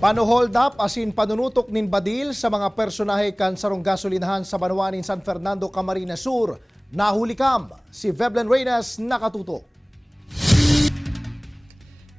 Pano-hold up asin panunutok nin badil sa mga personahe kan sarong gasolinahan sa Banuanin, San Fernando, Camarines Sur. Nahulikam si Veblen Reyes nakatuto.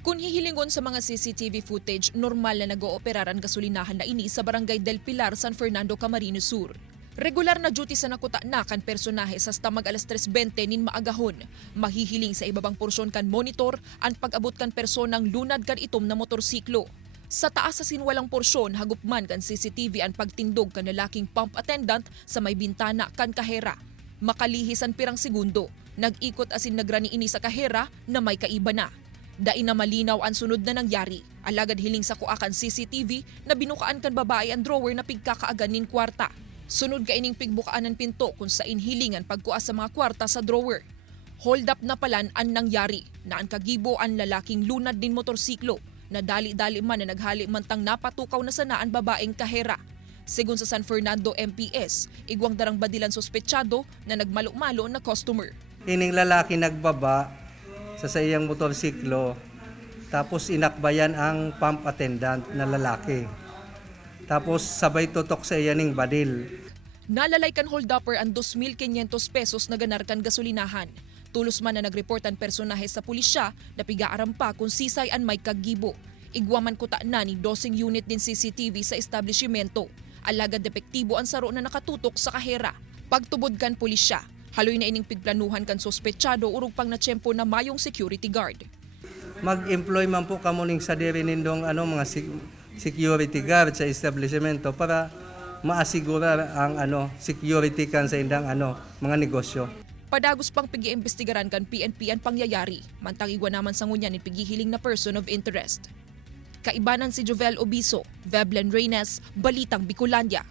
Kung hihilingon sa mga CCTV footage, normal na nag-ooperaran gasolinahan na ini sa Barangay Del Pilar, San Fernando, Camarines Sur. Regular na duty sa nakuta na kan personahe sa stamag alas 3:20 nin maagahon. Mahihiling sa ibabang porsyon kan monitor ang pag-abot kan personang lunad kan itom na motorsiklo. Sa taas sa sinwalang porsyon, hagupman kan CCTV ang pagtindog kan lalaking pump attendant sa may bintana kan kahera. Makalihis ang pirang segundo, nag-ikot asin nagrani ini sa kahera na may kaiba na. Dain na malinaw ang sunod na nangyari. Alagad hiling sa kuakan CCTV na binukaan kan babae ang drawer na pigkakaagan nin kwarta. Sunod ka ining pigbukaan ng pinto kung sa inhilingan pagkuha sa mga kwarta sa drawer. Hold up na palan ang nangyari na ang kagibo ang lalaking lunad din motorsiklo na dali-dali man na naghali mantang napatukaw na sanaan babaeng kahera. Sigun sa San Fernando MPS, igwang darang badilan sospetsado na nagmalo-malo na customer. Ining lalaki nagbaba sa iyang motorsiklo tapos inakbayan ang pump attendant na lalaki. Tapos sabay tutok sa iyaning badil. Nalalay kan hold-upper ang 2,500 pesos na ganarkan gasolinahan. Tulos man na nag-report ang personahe sa pulisya na pigaaram pa kung sisay ang may kagibo. Igwaman kuta na ni 12 unit din CCTV sa establishmento. Alagad depektibo ang saro na nakatutok sa kahera. Pagtubod kan pulisya, haloy na ining pigplanuhan kan sospetsado urug pang natsyempo na mayong security guard. Mag-employ man po kamo ning sa diri nindong mga security guard sa establishmento para maasigurar ang security kan sa indang mga negosyo. Padagos pang pigi-imbestigaran kan PNP ang pangyayari, mantang igwa naman sa ngunyan ni pigihiling na person of interest. Kaibanan si Jovel Obiso, Veblen Reyes, Balitang Bicolandia.